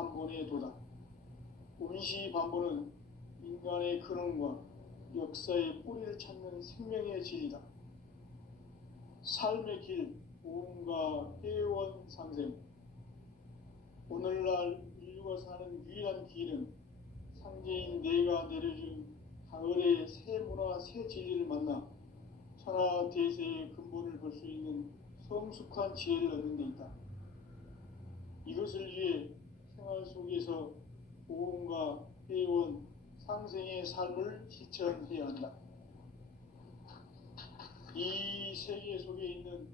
반본에 도다. 운시 반본은 인간의 근원과 역사의 뿌리를 찾는 생명의 진리다. 삶의 길, 오음과 회원 상생. 오늘날 인류가 사는 유일한 길은 상제인 내가 내려준 가을의 새 문화, 새 진리를 만나 천하 대세의 근본을 볼 수 있는 성숙한 지혜를 얻는 데 있다. 이것을 위해 생활 속에서 오음과 회원, 상생의 삶을 실천해야 한다. 이 세계 속에 있는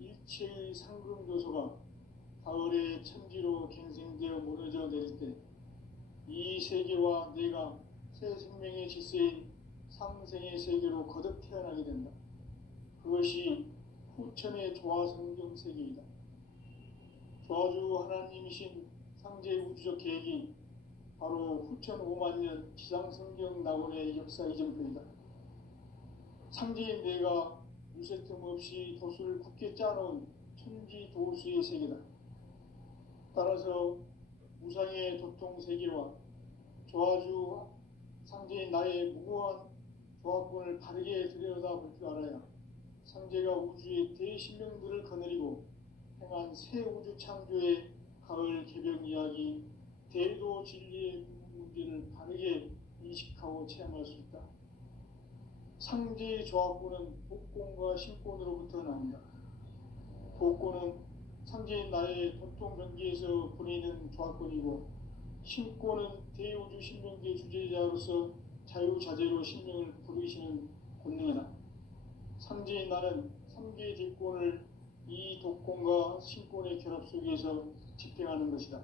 일체의 상승조소가 가을의 천지로 갱생되어 무너져 내릴 때 이 세계와 내가 새 생명의 질서인 상생의 세계로 거듭 태어나게 된다. 그것이 후천의 조화성경 세계이다. 조화주 하나님이신 상제의 우주적 계획이 바로 후천 5만 년 지상성경 낙원의 역사 이전표이다. 상제인 내가 유세 틈 없이 도수를 굳게 짜놓은 천지 도수의 세계다. 따라서 무상의 도통 세계와 조화주 상제인 나의 무고한 조합권을 바르게 들여다볼 줄 알아야 상제가 우주의 대신명들을 거느리고 행한 새 우주 창조의 가을 개벽 이야기, 대도 진리의 문제를 바르게 인식하고 체험할 수 있다. 상제의 조합권은 복권과 신권으로부터 나온다. 복권은 상제인 나의 도통 경계에서 부리는 조합권이고, 신권은 대우주 신명계 주제자로서 자유자재로 신명을 부르시는 권능이다. 상제인 나는 3개의 대권을 이 독권과 신권의 결합 속에서 집행하는 것이다.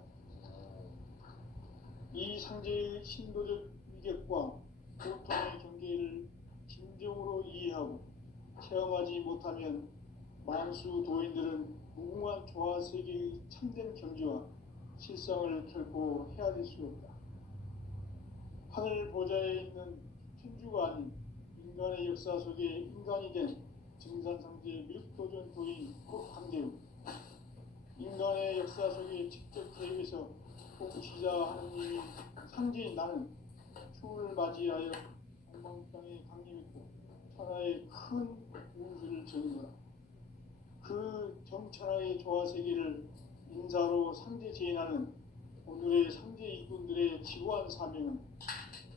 이 상제의 신도적 위격과 고통의 경계를 진정으로 이해하고 체험하지 못하면 만수 도인들은 무궁한 조화세계의 참된 경지와 실상을 결코 헤아릴 수 없다. 하늘 보좌에 있는 천주가 아닌 인간의 역사 속에 인간이 된 증산상제 미륵도전 도인 황대우, 인간의 역사 속에 직접 개입해서 통치자 하느님인 상제인 나는 추운을 맞이하여 엉망땅에 강림했고 천하의 큰 우주를 정의하라. 그 정천하의 조화세계를 인사로 상제 제인하는 오늘의 상제 일꾼들의 지구한 사명은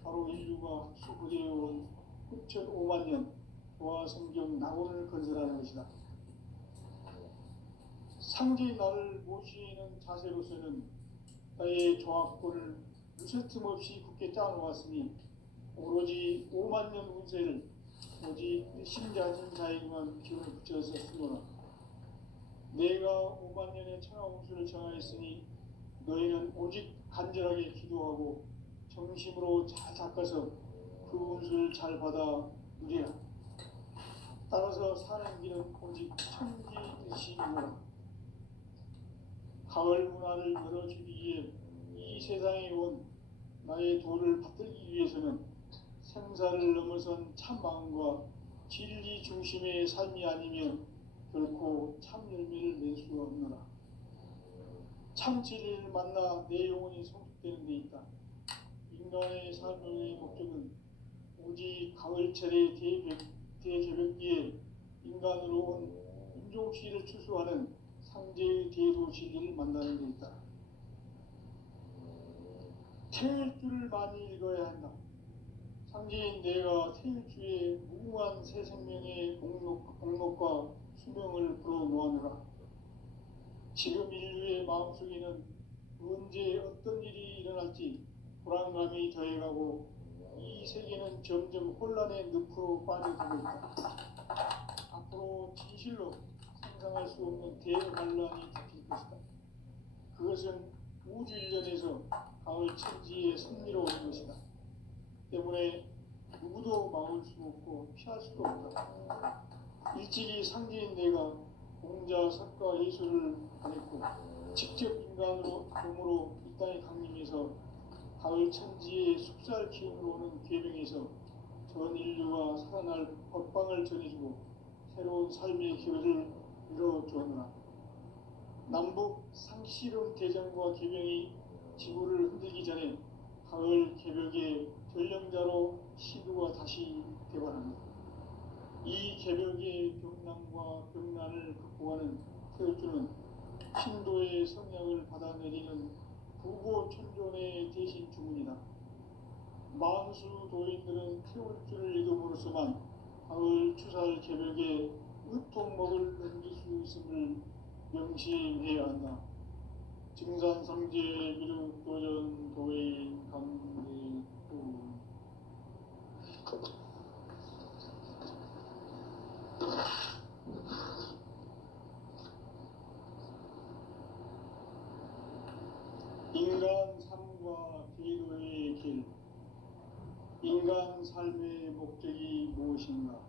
바로 인류가 학수부대해온 후천 5만 년 조화성경 낙원을 건설하는 것이다. 상제인 나를 모시는 자세로서는 나의 조합권을 무쇠틈 없이 굳게 짜놓았으니 오로지 5만 년 운세를 오직 일심자진 자에게만 기운을 붙여서 쓰노라. 내가 5만 년의 천하 운수를 정하였으니 너희는 오직 간절하게 기도하고 정심으로 잘 닦아서 그 운수를 잘 받아 누리라. 따라서 사는 길은 오직 천지일시이노라. 가을 문화를 열어주기 위해 이 세상에 온 나의 도를 받들기 위해서는 생사를 넘어선 참 마음과 진리 중심의 삶이 아니면 결코 참 열매를 낼 수 없노라. 참 진리를 만나 내 영혼이 성숙되는 데 있다. 인간의 삶의 목적은 오직 가을철의 대개벽기에 인간으로 온 인종시를 추수하는 상제의 대도 진리를 만나는 데 있다. 태일주를 많이 읽어야 한다. 상제인 내가 태일주의 무궁한 새 생명의 공록과 수명을 불어놓아노라. 지금 인류의 마음속에는 언제 어떤 일이 일어날지 불안감이 더해가고 이 세계는 점점 혼란의 늪으로 빠져들고 있다. 앞으로 진실로 상상할 수 없는 대반란이 닥칠 것이다. 그것은 우주 일련에서 가을 천지의 승리로 오는 것이다. 때문에 누구도 막을 수 없고 피할 수도 없다. 일찍이 상제인 내가 공자, 석가, 예술을 보냈고 직접 인간으로 몸으로 이 땅에 강림해서 가을 천지의 숲살 기운으로 오는 계명에서 전 인류가 살아날 법방을 전해주고 새로운 삶의 기회를 이뤄주었노라. 남북 상씨름 대전과 계명이 지구 다시 개발합니다. 이 개벽의 벽난과 벽난을 극복하는 태울주는 신도의 성약을 받아내리는 부고천존의 대신 주문이다. 만수 도인들은 태울주를 이름으로서만 가을 추살 개벽에 의통목을 넘길 수 있음을 명심해야 한다. 증산성제 미륵도전 도인 강대구. 인간 삶과 기도의 길. 인간 삶의 목적이 무엇인가?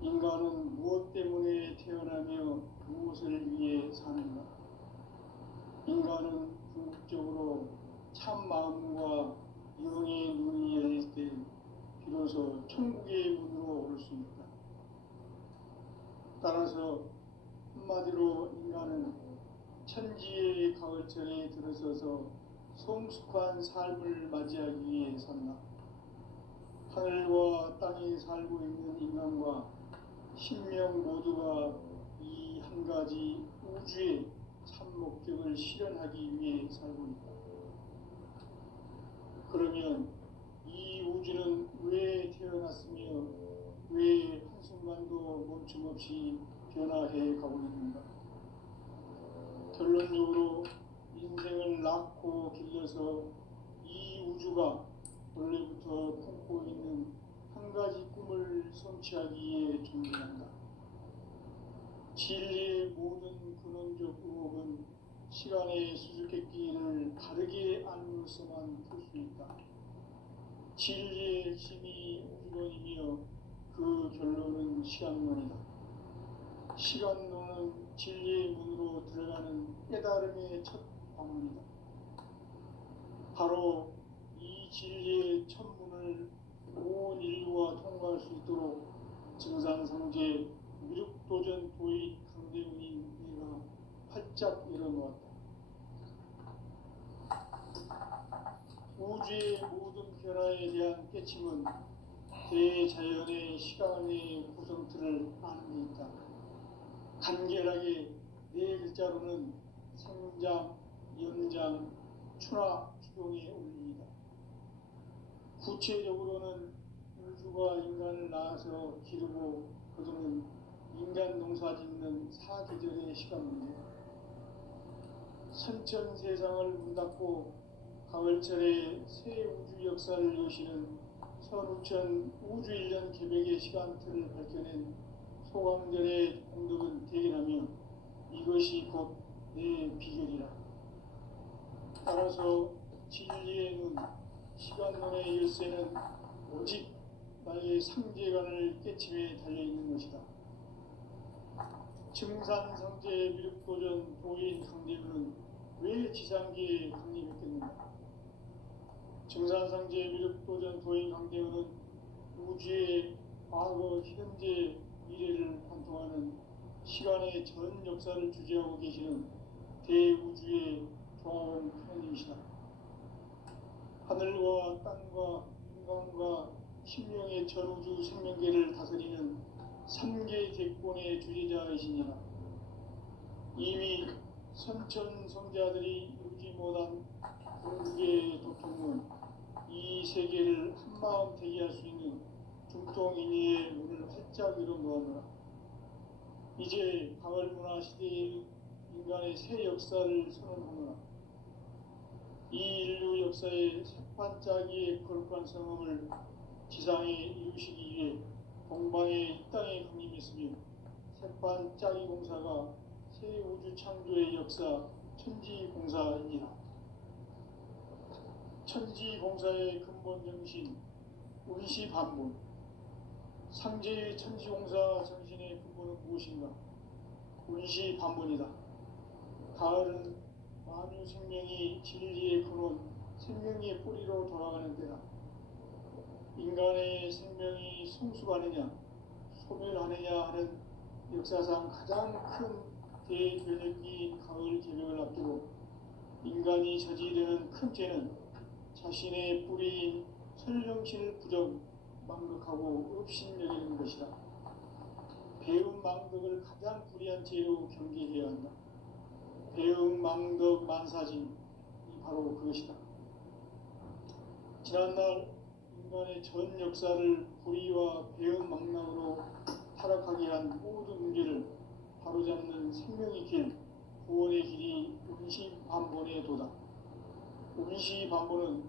인간은 무엇 때문에 태어나며 무엇을 위해 사는가? 인간은 궁극적으로 참 마음과 영의 눈이 열릴 때 비로소 천국의 문으로 오를 수 있다. 따라서 한마디로 인간은 천지의 가을철에 들어서서 성숙한 삶을 맞이하기 위해 산다. 하늘과 땅에 살고 있는 인간과 신명 모두가 이 한 가지 우주의 참 목적을 실현하기 위해 살고 있다. 그러면 이 우주는 왜 태어났으며 왜 한순간도 멈춤없이 변화해 가고 있는가? 결론적으로 인생을 낳고 길러서 이 우주가 원래부터 품고 있는 한 가지 꿈을 성취하기 위해 존재한다. 진리의 모든 근원적 의혹은 시간의 수수께끼를 바르게 알므로서만 풀 수 있다. 진리의 핵심이 우주론이며 그 결론은 시간론이다. 시간론은 진리의 문으로 들어가는 깨달음의 첫 방문이다. 바로 이 진리의 첫 문을 온 인류가 통과할 수 있도록 증산성제 미륵도전 도인 강대훈이 내가 활짝 열어놓았다. 우주의 모든 변화에 대한 깨침은 대자연의 시간의 구성틀을 아는 데 있다. 간결하게 네 글자로는 생장, 연장, 추나 추동의 원리이다. 구체적으로는 우주가 인간을 낳아서 기르고 거두는 인간 농사 짓는 사계절의 시간 문제. 선천 세상을 문 닫고 가을철에 새 우주 역사를 여시는 선우천 우주 1년 개벽의 시간틀을 밝혀낸 소강전의 공덕은 대견하며 이것이 곧 내 비결이라. 따라서 진리의 눈, 시간론의 열쇠는 오직 나의 상제관을 깨침에 달려있는 것이다. 증산성제 미륵도전 도인 강대훈은 왜 지상계에 강림했겠는가? 증산성제 미륵도전 도인 강대훈은 우주의 과거, 현재, 미래를 관통하는 시간의 전 역사를 주재하고 계시는 대우주의 종합원 하나님이시다. 하늘과 땅과 인간과 신명의 전우주 생명계를 다스리는 3개 대권의 주제자이시니라. 이미 선천 성자들이 이루지 못한 궁극의 도통은 이 세계를 한마음 되게 할 수 있는 중통인의의 문을 활짝 열어놓았노라. 이제 가을 문화 시대의 인간의 새 역사를 선언하노라. 이 인류 역사의 새반짝이의 거룩한 성음을 지상에 이루시기 위해 동방의 이 땅에 강림했으며 새반짝이 공사가 새 우주 창조의 역사 천지공사이니라. 천지공사의 근본 정신 운시반문. 상제의 천지공사 정신의 근본은 무엇인가? 운시반문이다. 가을은 만유 생명이 진리의 근원, 생명의 뿌리로 돌아가는 때다. 인간의 생명이 성숙하느냐, 소멸하느냐 하는 역사상 가장 큰 대변혁기인 가을 개벽을 앞두고 인간이 저지르는 큰 죄는 자신의 뿌리인 설령신을 부정, 망덕하고 업신여기는 것이다. 배움 망덕을 가장 불의한 죄로 경계해야 한다. 배움 망덕 만사진이 바로 그것이다. 지난날 인간의 전 역사를 불의와 배움 망락으로 타락하게 한 모든 문제를 바로잡는 생명의 길, 구원의 길이 운시반본의 도다. 운시반본은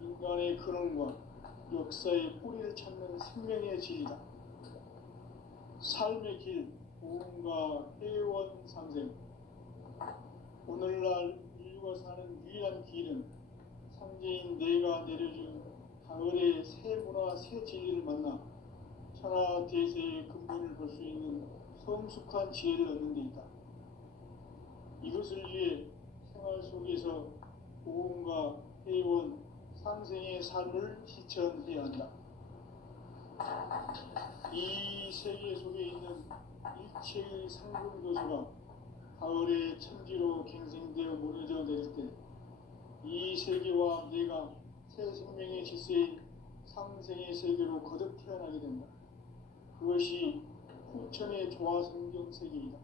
인간의 근원과 역사의 뿌리를 찾는 생명의 진리다. 삶의 길, 보험과 회원 상생. 오늘날 인류가 사는 유일한 길은 상제인 내가 내려준 가을의 새 문화, 새 진리를 만나 천하 대세의 근본을 볼 수 있는 성숙한 지혜를 얻는 데 있다. 이것을 위해 생활 속에서 보험과 회원, 상생의 삶을 실천해야 한다. 이 세계 속에 있는 일체의 상승도수가 가을의 천지로 갱생되어 무너져 내릴 때 이 세계와 내가 새 생명의 질서인 상생의 세계로 거듭 태어나게 된다. 그것이 후천의 조화성경 세계이다.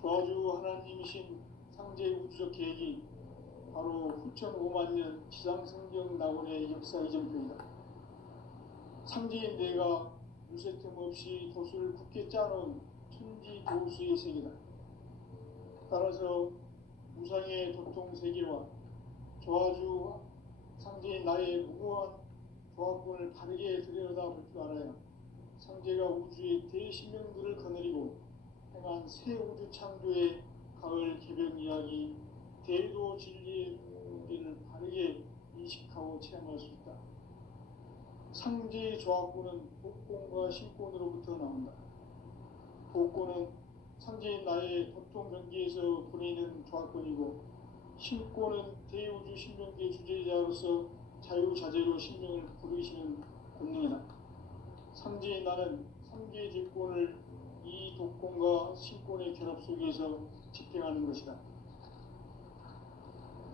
조화주 하나님이신 상제 우주적 계획이 바로 후천 5만 년 지상성경 낙원의 역사 이전표이다. 상제인 내가 물새틈 없이 도수를 굳게 짜놓은 천지 도수의 세계다. 따라서 무상의 도통 세계와 조화주 상제인 나의 무모한 조화권을 바르게 들여다볼 줄 알아야 상제가 우주의 대신명들을 거느리고 행한 새 우주 창조의 가을 개변 이야기, 대도 진리의 문제를 바르게 인식하고 체험할 수 있다. 상제의 조화권은 복권과 신권으로부터 나온다. 복권은 상제인 나의 도통 경계에서 보내는 조화권이고, 신권은 대우주 신명계 주제자로서 자유자재로 신명을 부르시는 권능이다. 상제인 나는 상계의 직권을 이 독권과 신권의 결합 속에서 집행하는 것이다.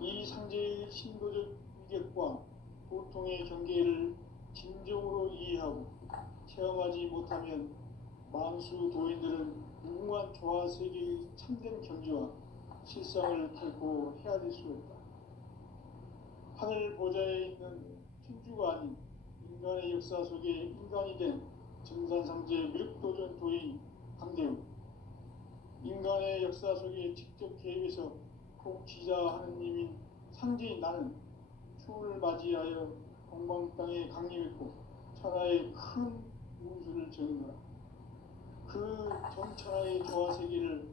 이 상제의 신도적 위격과 보통의 경계를 진정으로 이해하고 체험하지 못하면 만수 도인들은 무궁한 조화 세계의 참된 경지와 실상을 결코 헤아릴 수 없다. 하늘 보좌에 있는 천주가 아닌 인간의 역사 속에 인간이 된 정산상제 미륵도전 도인 강대우, 인간의 역사 속에 직접 개입해서 통치자 하느님인 상제인 나는 추운을 맞이하여 동방 땅에 강림했고 천하의 큰 우주를 정의하라. 그 전천하의 조화 세계를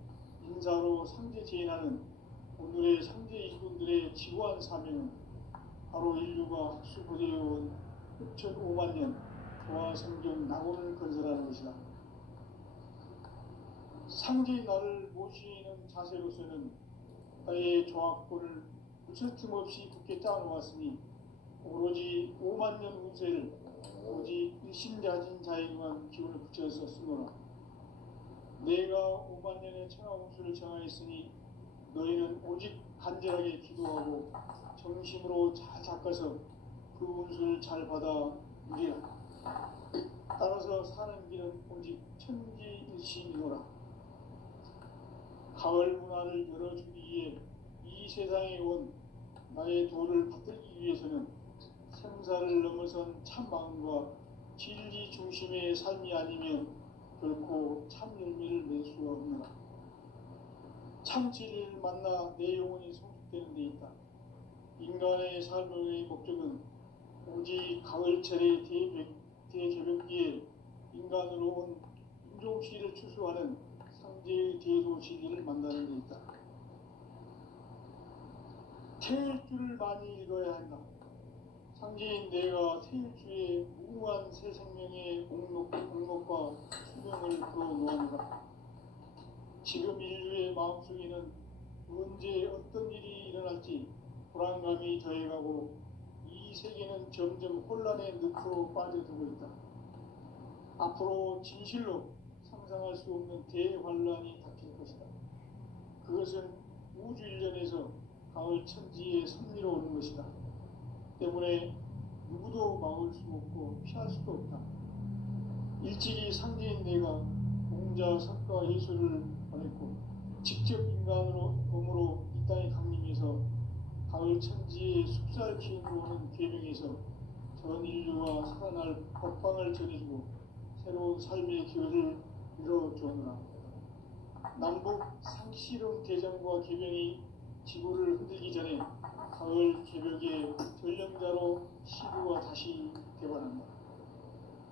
인사로 상제 제인하는 오늘의 상제 이군들의 지구한 사명은 바로 인류가 학수고대해온 후천 5만 년 조화 성경 낙원을 건설하는 것이다. 상제의 나를 모시는 자세로서는 나의 조화권을 무설틈 없이 굳게 짜놓았으니 오로지 5만 년 운세를 오직 일심자진 자에게만 기운을 붙여서 쓰노라. 내가 5만 년의 천하 운수를 정하였으니 너희는 오직 간절하게 기도하고 정심으로 잘 닦아서 그 운수를 잘 받아 누리라. 따라서 사는 길은 오직 천지일신이노라. 가을 문화를 열어주기 위해 이 세상에 온 나의 도를 받들기 위해서는 생사를 넘어선 참 마음과 진리 중심의 삶이 아니면 결코 참 열매를 낼 수가 없노라. 참 진리를 만나 내 영혼이 성숙되는 데 있다. 인간의 삶의 목적은 오직 가을철의 대개벽기에 인간으로 온 인종시를 추수하는 상제의 대도 진리를 만나는 데 있다. 태일주를 많이 읽어야 한다. 상제인 내가 태일주의 무궁한 새 생명의 공록과 수명을 불어놓았노라. 지금 인류의 마음속에는 언제 어떤 일이 일어날지 불안감이 더해가고 이 세계는 점점 혼란의 늪으로 빠져들고 있다. 앞으로 진실로 상상할 수 없는 대환란이 닥칠 것이다. 그것은 우주 일련에서 가을 천지의 섭리로 오는 것이다. 때문에 누구도 막을 수 없고 피할 수도 없다. 일찍이 상대인 내가 공자, 석가, 예수를 보냈고 직접 인간으로 몸으로 이 땅에 강림해서 가을 천지의 숲살 기운으로 오는 계명에서 전 인류와 살아날 법방을 전해주고 새로운 삶의 기회를 열어주었노라. 남북 상시름 대전과 계명이 지구를 흔들기 전에 가을 개벽의 전령자로 시구가 다시 개발한다.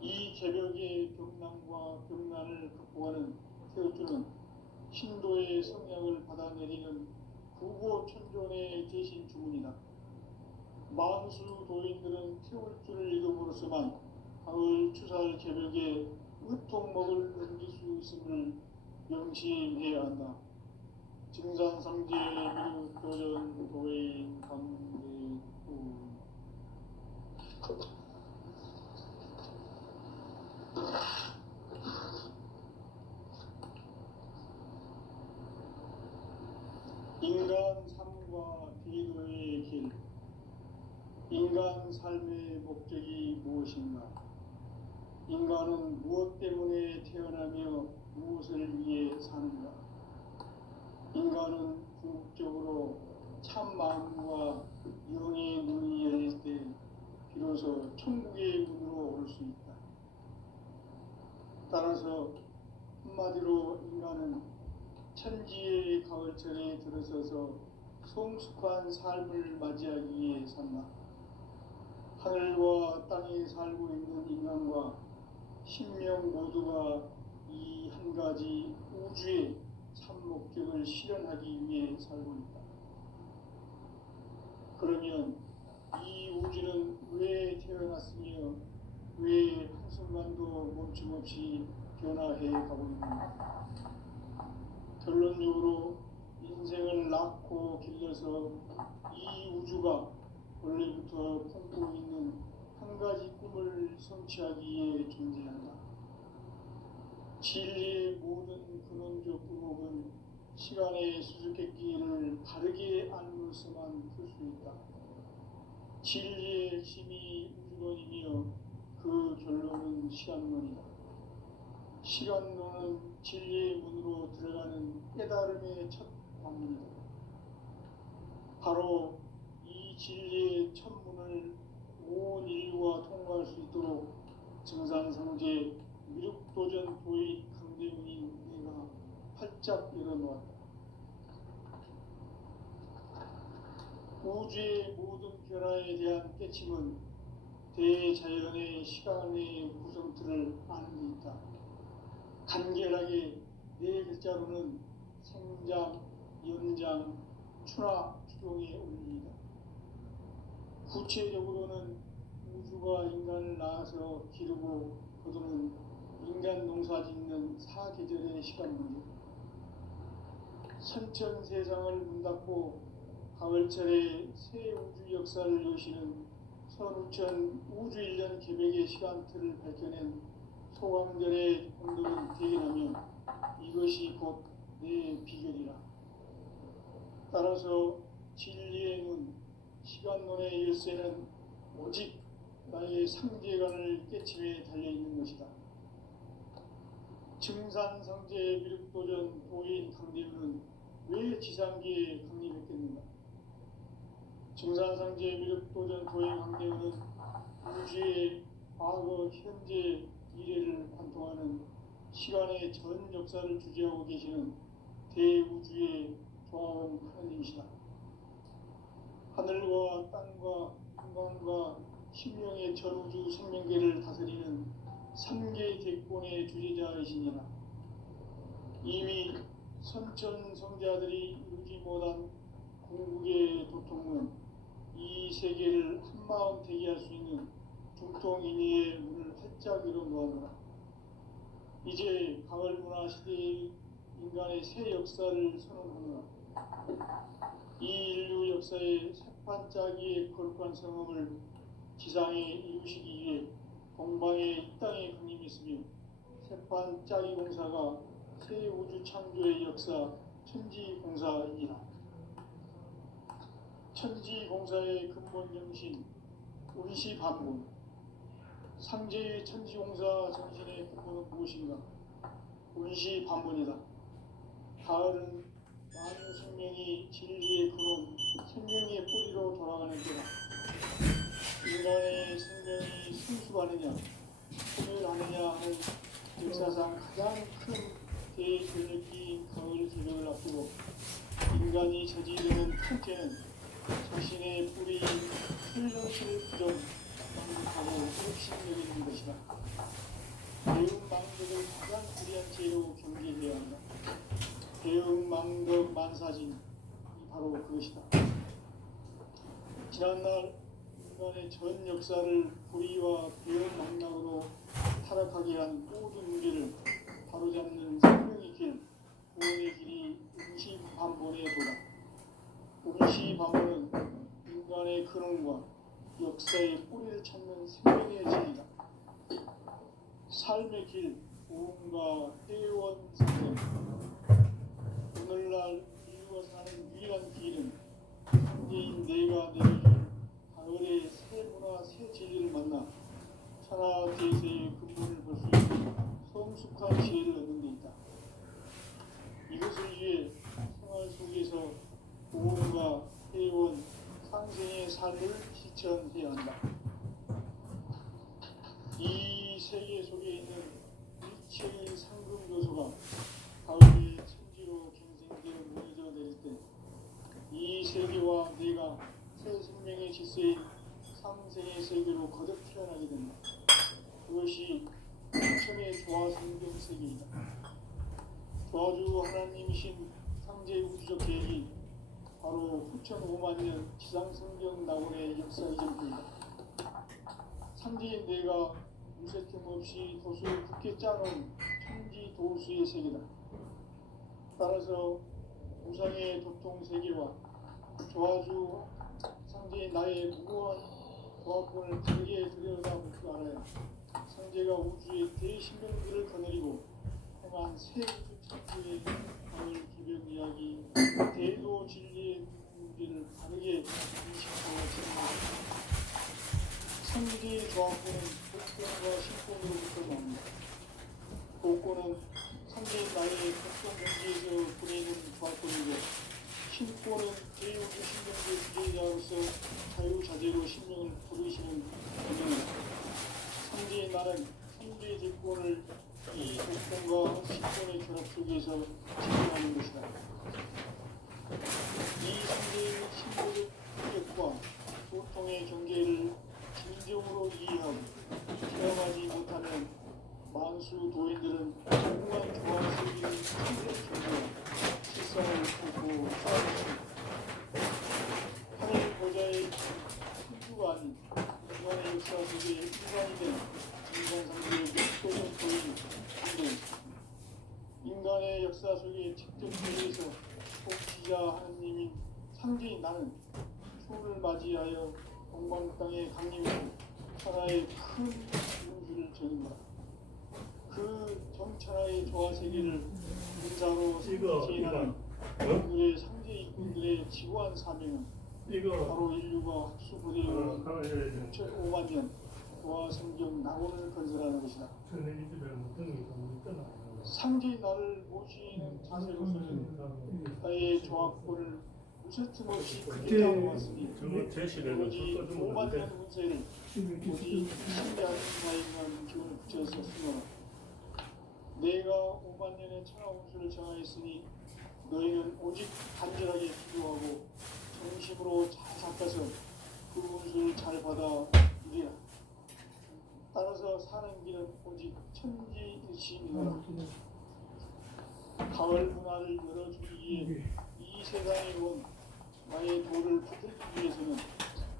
이 개벽의 벽난과 벽난을 극복하는 태우주는 신도의 성량을 받아내리는 구고천존의 대신 주문이다. 만수 도인들은 태울주를 읽음으로써만 가을 추살 개벽에 으통먹을 넘길 수 있음을 명심해야 한다. 증산상제 미륵도전 도인 강대구 인간 삶과 비도의 길. 인간 삶의 목적이 무엇인가? 인간은 무엇 때문에 태어나며 무엇을 위해 사는가? 인간은 궁극적으로 참 마음과 영의 눈이 열릴 때 비로소 천국의 문으로 올 수 있다. 따라서 한마디로 인간은 천지의 가을철에 들어서서 성숙한 삶을 맞이하기 위해 산다. 하늘과 땅에 살고 있는 인간과 신명 모두가 이 한 가지 우주의 참 목적을 실현하기 위해 살고 있다. 그러면 이 우주는 왜 태어났으며 왜 한순간도 멈춤없이 변화해 가고 있는가? 결론적으로 인생을 낳고 길러서 이 우주가 원래부터 품고 있는 한 가지 꿈을 성취하기 위해 존재한다. 진리의 모든 근원적 의목은 시간의 수수께끼를 바르게 알므로서만 풀 수 있다. 진리의 핵심이 우주론이며 그 결론은 시간론이다. 시간론은 진리의 문으로 들어가는 깨달음의 첫 방문이다. 바로 이 진리의 첫 문을 온 인류가 통과할 수 있도록 증산상제 미륵도전 도의 강대문인 내가 활짝 열어놓았다. 우주의 모든 변화에 대한 깨침은 대자연의 시간의 구성틀을 아는 데 있다. 간결하게 네 글자로는 생장, 연장, 추나 추종의 원리이다. 구체적으로는 우주가 인간을 낳아서 기르고 거두는 인간 농사 짓는 사계절의 시간문이다. 선천세상을 문닫고 가을철에 새 우주 역사를 여시는 선우천 우주일년 개벽의 시간틀을 밝혀낸 소강절의 공덕을 대견하며 이것이 곧 내 비결이라. 따라서 진리의 문, 시간론의 열쇠는 오직 나의 상제관을 깨침에 달려있는 것이다. 증산상제 미륵도전 도인 강대우는 왜 지상계에 강림했겠는가? 증산상제 미륵도전 도인 강대우는 우주의 과거, 현재, 미래를 관통하는 시간의 전 역사를 주재하고 계시는 대우주의 조화원 하나님이시다. 하늘과 땅과 인간과 신명의 전우주 생명계를 다스리는 삼계 대권의 주재자이시니라. 이미 선천성자들이 이루지 못한 궁극의 도통은 이 세계를 한마음 되게 할 수 있는 중통인의의 문을 활짝 열어놓았노라. 이제 가을 문화 시대의 인간의 새 역사를 선언하노라. 이 인류 역사의 새판짜기의 거룩한 성험을 지상에 이루시기 위해 동방의 이 땅에 강림했으며 새판짜기 공사가 새 우주 창조의 역사 천지공사이니라. 천지공사의 근본 정신, 운시 반문. 상제의 천지공사 정신의 근본은 무엇인가? 운시 반문이다. 가을은 만유 생명이 진리의 근원, 생명의 뿌리로 돌아가는 때다. 인간의 생명이 승수하느냐, 소멸하느냐 하는 역사상 가장 큰 대변혁기인 가을 개벽을 앞두고 인간이 저지르는 큰 죄는 자신의 뿌리인 혈령실을 부정하고 흡신여기는 것이다. 대응망덕을 가장 불리한 죄로 경계해야 한다. 대응망덕 만사진이 바로 그것이다. 지난날 인간의 전 역사를 불의와 대응망락으로 타락하게 한 모든 우리를 바로잡는 생명의 길, 구원의 길이 운시반본의 도다. 운시반본은 인간의 근원과 역사의 뿌리를 찾는 생명의 진리다. 삶의 길, 우음과 회원 상생. 오늘날 인류가 사는 유일한 길은 상대인 내가 내려준 가을의 새 문화, 새 진리를 만나 천하대세의 근본을 볼 수 있는 성숙한 지혜를 얻는 데 있다. 이것을 위해 생활 속에서 우음과 회원, 상생의 삶을 실천해야 한다. 이 세계 속에 있는 일체의 상금 요소가 가을의 천지로 갱생되어 무너져 내릴 때 이 세계와 내가 새 생명의 질서인 상생의 세계로 거듭 태어나게 된다. 그것이 천의 조화성경 세계이다. 조화주 하나님이신 상제 우주적 계획이 바로 9,500년 지상성경 낙원의 역사 이전입니다. 상제인 내가 무색힘 없이 도수를 굳게 짜놓은 천지 도수의 세계다. 따라서 우상의 도통 세계와 조화주 상제인 나의 무고한 조합권을 다르게 들여다볼 줄 알아야 상제가 우주의 대신명들을 거느리고 행한 새 우주 천지의 가을 기변 이야기, 대도 진리의 문제를 다르게 인식하고 생각합니다. 상제의 조합권은 복권과 신권으로부터 나옵니다. 복권은 상제인 나의 복권 경지에서 보내는 조합권이고 신권은 제5주 신명제 주제자로서 자유자재로 신명을 부르시는 권능이다. 상제인 나는 상제의 대권을 이 복권과 신권의 결합 속에서実행하는 것이다. 이 상제의 신도적 인격과 소통의 경계를 진정으로 이해하고 체험하지 못하는 만수 도인들은 정말 교환 세계를 충분히 실상을 보고 싸우고 하늘 보좌의 천주가 아닌 인간의 역사 속에 일반이 된 인간 상대의 역도적 도인 인들 인간의 역사 속에 직접 대해서 복지자 하느님인 상제인 나는 초를 맞이하여 동방 땅에 강림하고 천하의 큰 운수를 전한다. 그 정천하의 조화 세계를 인사로 지인하는 그들의 상제 일꾼들의 지구한 사명은 바로 인류가 학수부대로 5만 년 조화 성경 낙원을 건설하는 것이다. 상제 나를 모시는 자세로서는 나의 조합권을 무쇠틈 없이 크게 잡아왔으니 오직 5만 년 운세를 오직 신대하는 자에게만 기운을 붙였었으므로 내가 5만 년의 천하 운수를 정하였으니 너희는 오직 간절하게 기도하고 정심으로 잘 닦아서 그 운수를 잘 받아 누리라. 따라서 사는 길은 오직 천지일심이라. 가을 문화를 열어주기 위해 이 세상에 온 나의 도를 붙들기 위해서는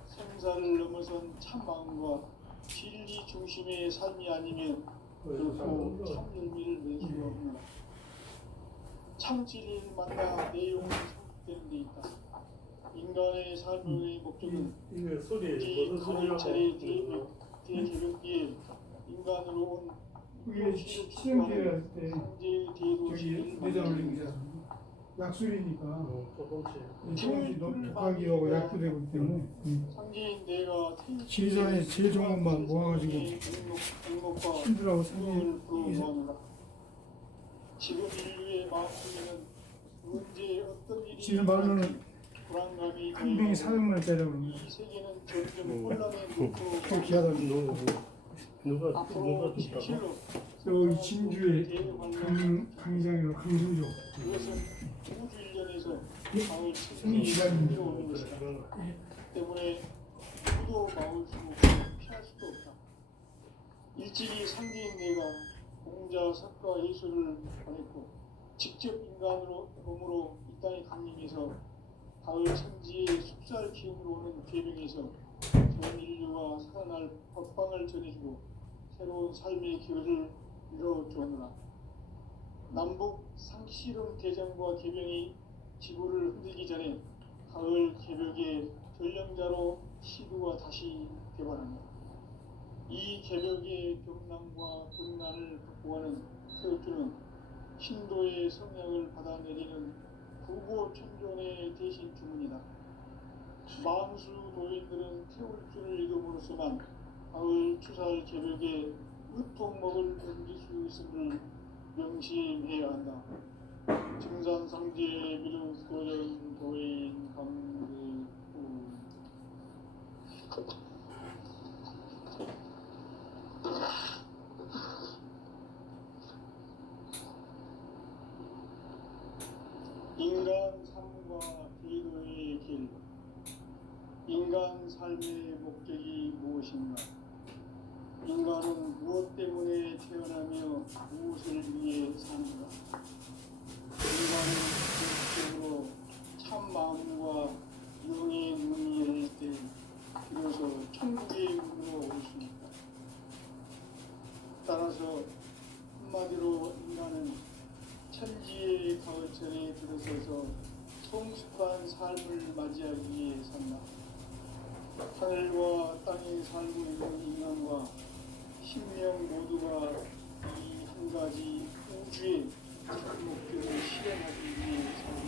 생사를 넘어선 참 마음과 진리 중심의 삶이 아니면 결코 참 열매를 맺을 수가 없노라. 참 진리를 만나 내 영혼이 성숙되는 데 있다. 인간의 삶의 목적은 이 가을철의 대개벽기에 인간으로 온 그게 시험기회 할 때 상제의 대도시를 만나는 약술이니까 조금씩 조금씩 독하기하고 약도 되고 있기 때문에 상제인 내가 지리산에 제일 좋은 것만 모아가지고 신들하고 생명을 생명이 부르노라. 지금 인류의 마음속에는 언제 어떤 일이 지금 말로는 불안감이 한 병에 더해오고 400만원짜리라고 그럽니다. 이 세계는 점점 혼란의 늪으로 또 귀하다고. 누가 앞으로 줬다고? 진실로 여기 진주에 강의장이라고 강진조 그것은 우주 일련에서 마을 생리 기간입니다. 오는 것이다. 때문에 누구도 막을 수 없고 피할 수도 없다. 일찍이 상대인 내가 공자, 석가, 예수를 보냈고 직접 인간으로 몸으로 이 땅에 강림해서 가을 천지의 숲살 기운으로 오는 계명에서 전 인류가 살아날 법방을 전해주고 새로운 삶의 길을 이뤄주었노라. 남북 상씨름 대전과 계명이 지구를 흔들기 전에 가을 개벽의 전령자로 시구가 다시 개발합니다. 이 개벽의 경남과 경난을 극복하는 태극주는 신도의 성향을 받아내리는 부고 천존의 대신 주문이다. 만수 도인들은 태울주를 이름으로서만 가을 추살 개벽의 으통먹을 넘길 수 있음을 명심해야 한다. 증산상제 미륵 도전 도인 강대구 인간 삶과 기도의 길. 인간 삶의 목적이 무엇인가? 인간은 무엇 때문에 태어나며 무엇을 위해 사는가? 인간은 본질적으로 참 마음과 영의 눈이 열릴 때 비로소 천국의 문으로 올 수 있다. 따라서 한마디로 인간은 천지의 가을철에 들어서서 성숙한 삶을 맞이하기 위해 산다. 하늘과 땅에 살고 있는 인간과 신명 모두가 이 한 가지 우주의 목표를 실현하기 위해 산다.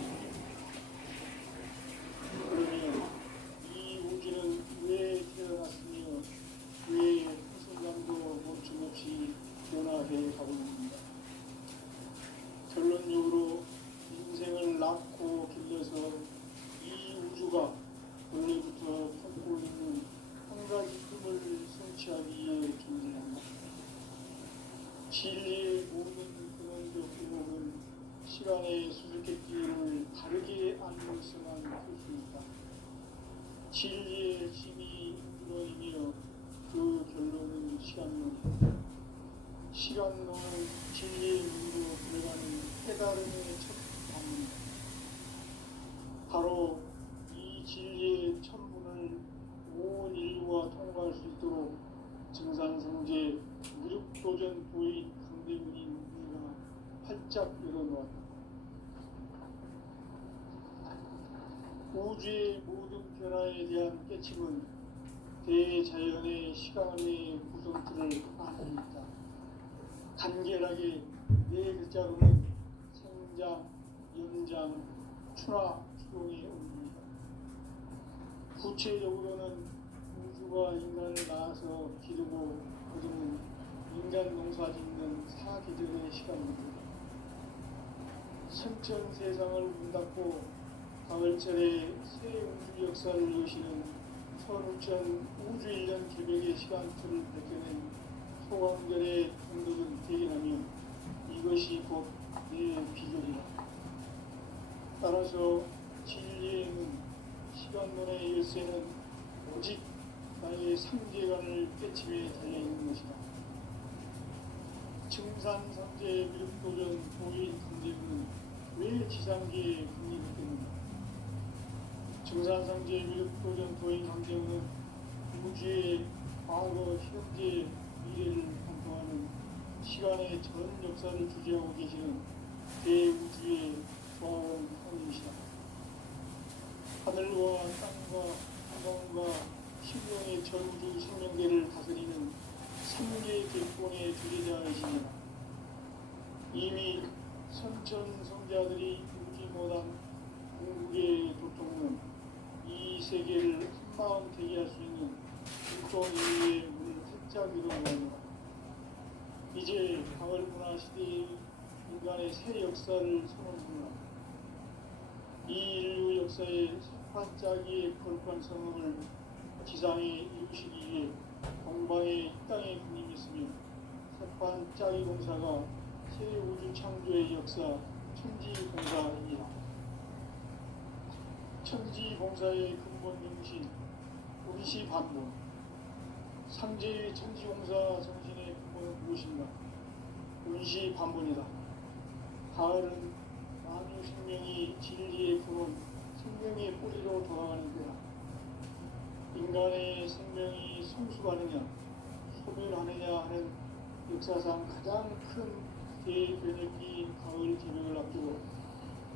그러면 이 우주는 왜 태어났으며 왜 한순간도 멈춤없이 변화해 가고 있는가? 결론적으로 인생을 낳고 길러서 이 우주가 원래부터 품고 있는 한 가지 꿈을 성취하기 위해 존재한다. 진리의 모든 근원적 의목은 시간의 수수께끼를 다르게 알면서만 풀 수 있다. 진리의 핵심이 근원이며 그 결론은 시간론이다. 시간론은 진리의 문으로 들어가는 깨달음의 첫 방문이다. 바로 이 진리의 천문을 온 인류가 통과할 수 있도록 증산성제 무력도전 도인 강대문인 내가 활짝 열어놓았다. 우주의 모든 변화에 대한 깨침은 대자연의 시간의 구성틀을 아닙니다. 간결하게 네 글자로는 생장, 연장, 추나, 추동의 의미입니다. 구체적으로는 우주가 인간을 낳아서 기르고 거두는 인간 농사 짓는 사계절의 시간입니다. 선천 세상을 문 닫고 가을철에 새 우주 역사를 여시는 선우천 우주 1년 개벽의 시간틀을 벗겨낸 소강절의 공덕은 대견하며 이것이 곧 내 비결이다. 따라서 진리에는 시간론의 열쇠는 오직 나의 상계관을 깨침에 달려있는 것이다. 증산상제 미륵도전 도인 강대구는 왜 지상계에 국립했는가? 증산상제 미륵도전 도인 강대구는 우주의 과거, 현재, 미래를 관통하는 시간의 전 역사를 주재하고 계시는 대우주의 조화원 하나님이시다. 하늘과 땅과 한강과 신령의 전우주 생명계를 다스리는 삼계 객본의 주제자이시니라. 이미 선천 성자들이 누리지 못한 궁극의 도통은 이 세계를 한마음 되게 할 수 있는 일동 위에 물을 활짝 일어나느라 이제 가을 문화 시대의 인간의 새 역사를 선언하느라 이 인류 역사의 반짝이의 거룩한 성음을 지상에 이루시기 위해 동방의 땅에 군림했으며 새반짝이 공사가 새 우주 창조의 역사 천지봉사이니라. 천지봉사의 근본 정신 운시반본. 상제의 천지봉사 정신의 근본은 무엇인가? 운시반본이다. 가을은 만유 생명이 진리의 근원 생명의 뿌리로 돌아가는 때야. 인간의 생명이 성숙하느냐 소멸하느냐 하는 역사상 가장 큰 대변혁기인 가을 개벽을 앞두고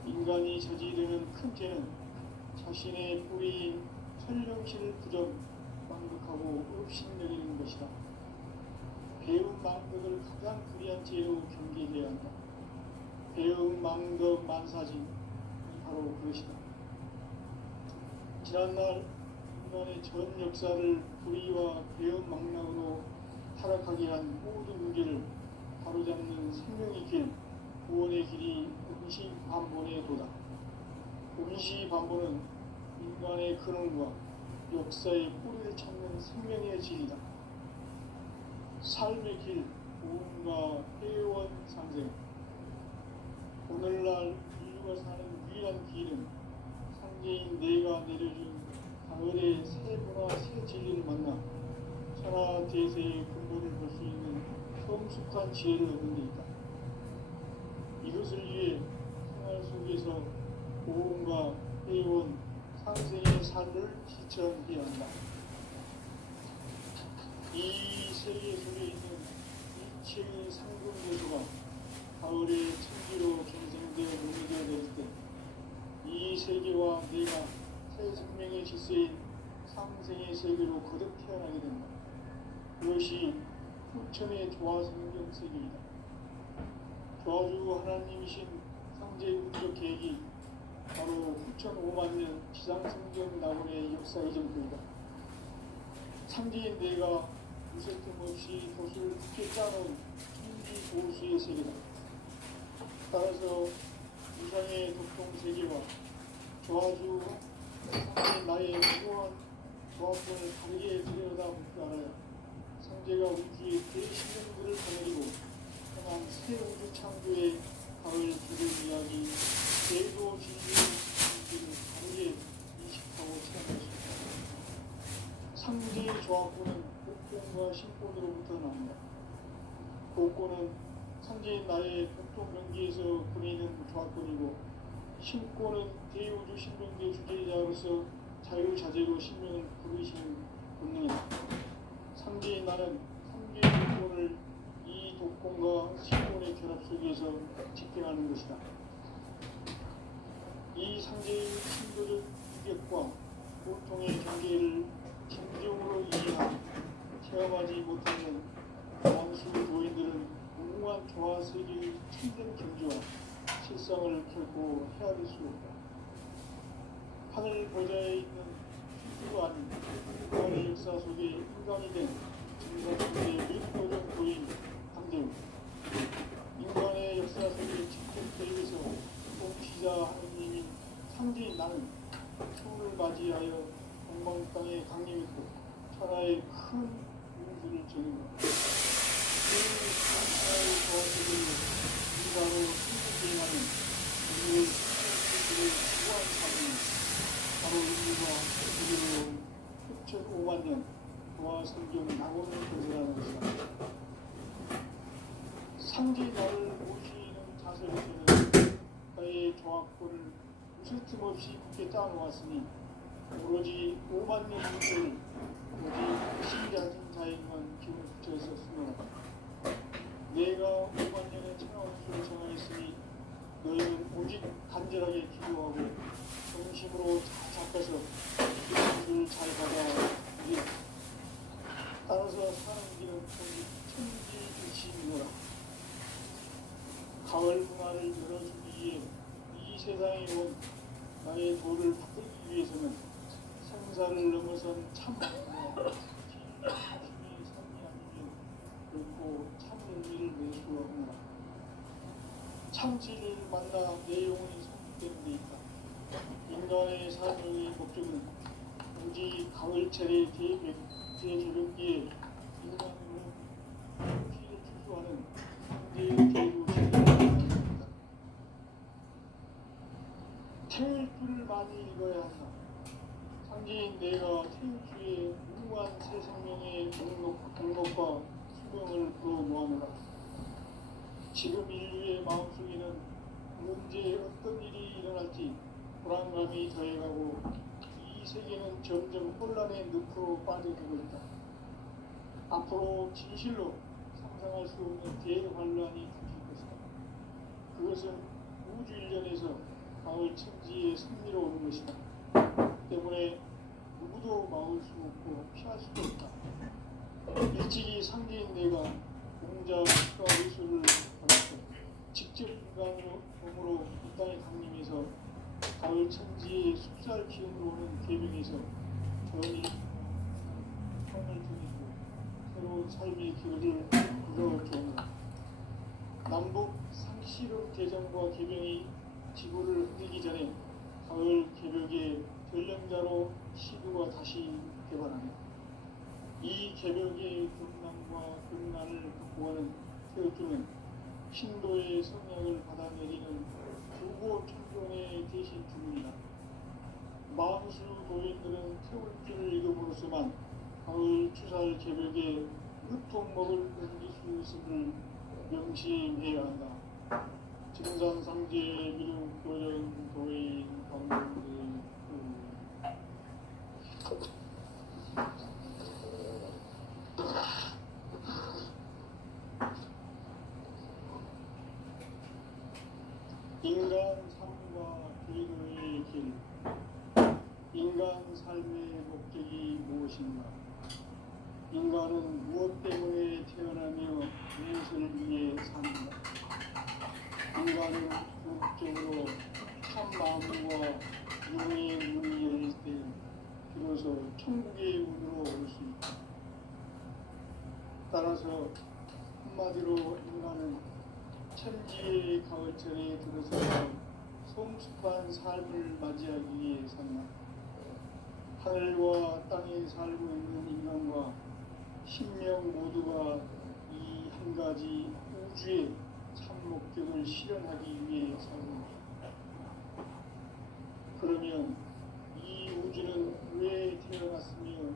인간이 저지르는 큰 죄는 자신의 뿌리인 설령실을 부정 망극하고 업신여기는 것이다. 배움 망덕을 가장 불의한 죄로 경계해야 한다. 배움 망덕 만사진이 바로 그것이다. 지난날 인간의 전 역사를 불의와 배움 망락으로 타락하게 한 모든 문제를 바로잡는 생명의 길, 구원의 길이 운시반본의 도다. 운시반본은 인간의 근원과 역사의 뿌리를 찾는 생명의 진리다. 삶의 길, 구원과 회원 상생. 오늘날 인류가 사는 유일한 길은 상제인 내가 내려준 가을의 새 문화 새 진리를 만나 천하 대세의 근본을 볼 수 있는 성숙한 지혜를 얻는 데 있다. 이것을 위해 생활 속에서 보험과 회원, 상생의 삶을 실천해야 한다. 이 세계 속에 있는 일체의 상금고수가 가을의 천지로 경생되어 논의되어 될 때 이 세계와 내가 새 생명의 질서인 상생의 세계로 거듭 태어나게 된다. 그것이 후천의 조화성경 세계이다. 조화주 하나님이신 상제 우주적 계획이 바로 후천 5만 년 지상성경 낙원의 역사 이전부이다. 상제인 내가 무색틈 없이 돛을 굳게 짜놓은 천지 보수의 세계다. 따라서 우상의 독통 세계와 조화주 상제인 나의 무모한 조합권을 다르게 들여다볼 줄 알아야 상제가 우주의 대신령들을 거느리고 떠난 새 우주 창조의 가을 기름 이야기 대도 진리의 진리를 다르게 인식하고 체험할 수 있다. 상제의 조합권은 복권과 신권으로부터 나온다. 복권은 상제인 나의 공통 경기에서 보내는 조합권이고 신권은 대우주 신명대 주제자로서 자유자재로 신명을 부르시는 본능이다. 상제인 나는 상제의 독권을 이 독권과 신권의 결합 속에서 집행하는 것이다. 이 상제의 신도적 유격과 고통의 경계를 진정으로 이해하고 체험하지 못하는 왕수 도인들은 무궁한 조화 세계의 참된 경지와 실상을 결코 헤아릴 수 없다. 하늘 보좌에 있는 신주가 아닌 인간의 역사 속에 인간이 된 증사속의 민도적 도인 강대우. 인간의 역사 속에 직접 대입해서 통치자 하느님인 상제인 나는 추운을 맞이하여 동방 땅에 강림했고 천하의 큰 용수를 전했다. 천하의 조화세계를 인간으로 승부대행하는 인류의 생명체들의 무한 사명이 바로 인류가 세계로 후천 5만 년 도화 성경 낙원을 건설하는 것이다. 상제 나를 모시는 자세로서는 나의 조합권을 무쇠틈 없이 굳게 짜놓았으니 오로지 5만 년 후를 오직 신자진 자에게만 기운을 붙여서 수명하다. 내가 5만 년의 천하원수를 정하였으니 너희는 오직 간절하게 기도하고 정심으로 잘 잡아서 기도를 잘 받아 우리 따라서 사는 길은 오직 천지일치이노라. 가을 문화를 열어주기 위해 이 세상에 온 나의 도를 받들기 위해서는 생사를 넘어선 참 진리 삶이 아니면 결코 참 의미를 낼 수 없노라. 참지를 만나 내 영혼이 성숙되는 데 있다. 인간의 삶의 목적은 오직 가을철의 대조력기에 인간으로 피를 추수하는 상대의 대로 실현입니다. 태울 줄을 많이 읽어야 한다. 상지인 내가 태울 주의 무한 새 생명의 공력과 수명을 불어모아노라. 지금 인류의 마음속에는 언제 어떤 일이 일어날지 불안감이 더해가고 이 세계는 점점 혼란의 늪으로 빠져들고 있다. 앞으로 진실로 상상할 수 없는 대환란이 닥칠 것이다. 그것은 우주 일련에서 가을 천지의 승리로 오는 것이다. 때문에 누구도 막을 수 없고 피할 수도 없다. 일찍이 상계인 내가 공자와 예술을 가르쳐 직접 인간으로 몸으로 이 땅에 강림해서 가을 천지의 숲살 기운으로 오는 계명에서 전이 성을 드리고 새로운 삶의 길을 불러주었다. 남북 상시름 개정과 계명이 지구를 흔들기 전에 가을 개벽의 전령자로 시도가 다시 개발하네. 이 개벽의 등난과 등난을 극복하는 태극주는 신도의 성령을 받아내리는 부고 천종의 대신 주문이다. 마음수 도인들은 태울 줄을 읽음으로써만 가을 추살 개벽의 으통먹을 옮길 수 있음을 명심해야 한다. 증산상제 미륵 교련 도인 강릉대 인간 삶과 기도의 길. 인간 삶의 목적이 무엇인가? 인간은 무엇 때문에 태어나며 무엇을 위해 사는가? 인간은 궁극적으로 참 마음과 영의 문을 열릴 때 비로소 천국의 문으로 올 수 있다. 따라서 한마디로 인간은 천지의 가을철에 들어서서 성숙한 삶을 맞이하기 위해 산다. 하늘과 땅에 살고 있는 인간과 신명 모두가 이 한 가지 우주의 참 목적을 실현하기 위해 살고 있다. 그러면 이 우주는 왜 태어났으며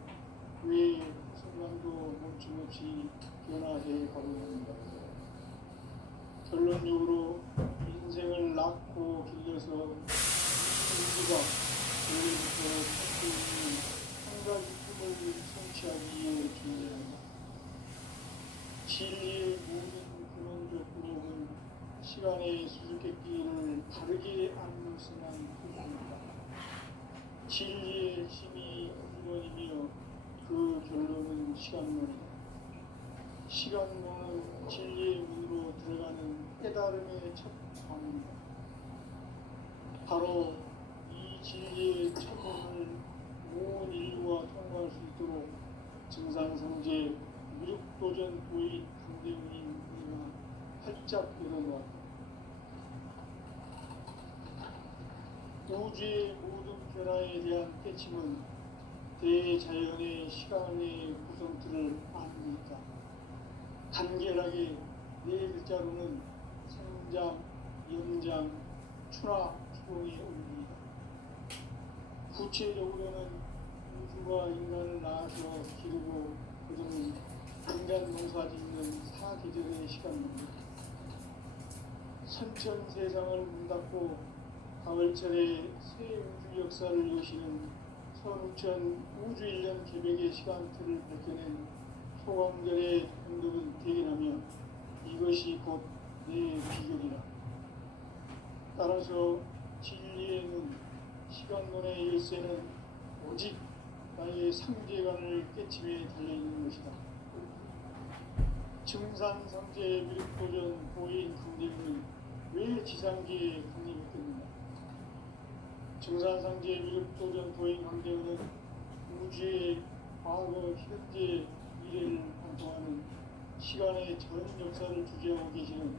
왜 순간도 멈춤없이 변화해 가고 있는가? 결론적으로 인생을 낳고 길러서 이 우주가 오래부터 찾고 있는 한 가지 꿈을 성취하기 위해 존재한다. 진리의 모든 근원적 구력은 시간의 수수께끼를 다르게 안무선한 표준이다. 진리의 힘이 근원이며 그 결론은 시간론이다. 시간론은 진리의 문으로 들어가는 깨달음의 첫 방입니다. 바로 이 진리의 첫 문을 온 인류가 통과할 수 있도록 증산성제 미륵도전 도인 강대웅인 우리가 활짝 열어놓았다. 우주의 모든 변화에 대한 깨침은 대자연의 시간의 구성틀을 아닙니까? 간결하게 네 글자로는 생장, 연장, 추나, 추동의 원리입니다. 구체적으로는 우주가 인간을 낳아서 기르고 그들은 인간 농사 짓는 사계절의 시간입니다. 선천 세상을 문 닫고 가을철에 새 우주 역사를 여시는 선우천 우주 1년 개벽의 시간틀을 밝혀낸 소강절의 공덕은 대견하며 이것이 곧 내 비결이라. 따라서 진리의 눈, 시간론의 열쇠는 오직 나의 상계관을 깨침에 달려있는 것이다. 증산상제 미륵도전 보인 강대웅은 왜 지상계에 강림했겠는가? 증산상제 미륵도전 보인 강대웅은 우주의 과거, 현재 미래를 관통하는 시간의 전 역사를 주재하고 계시는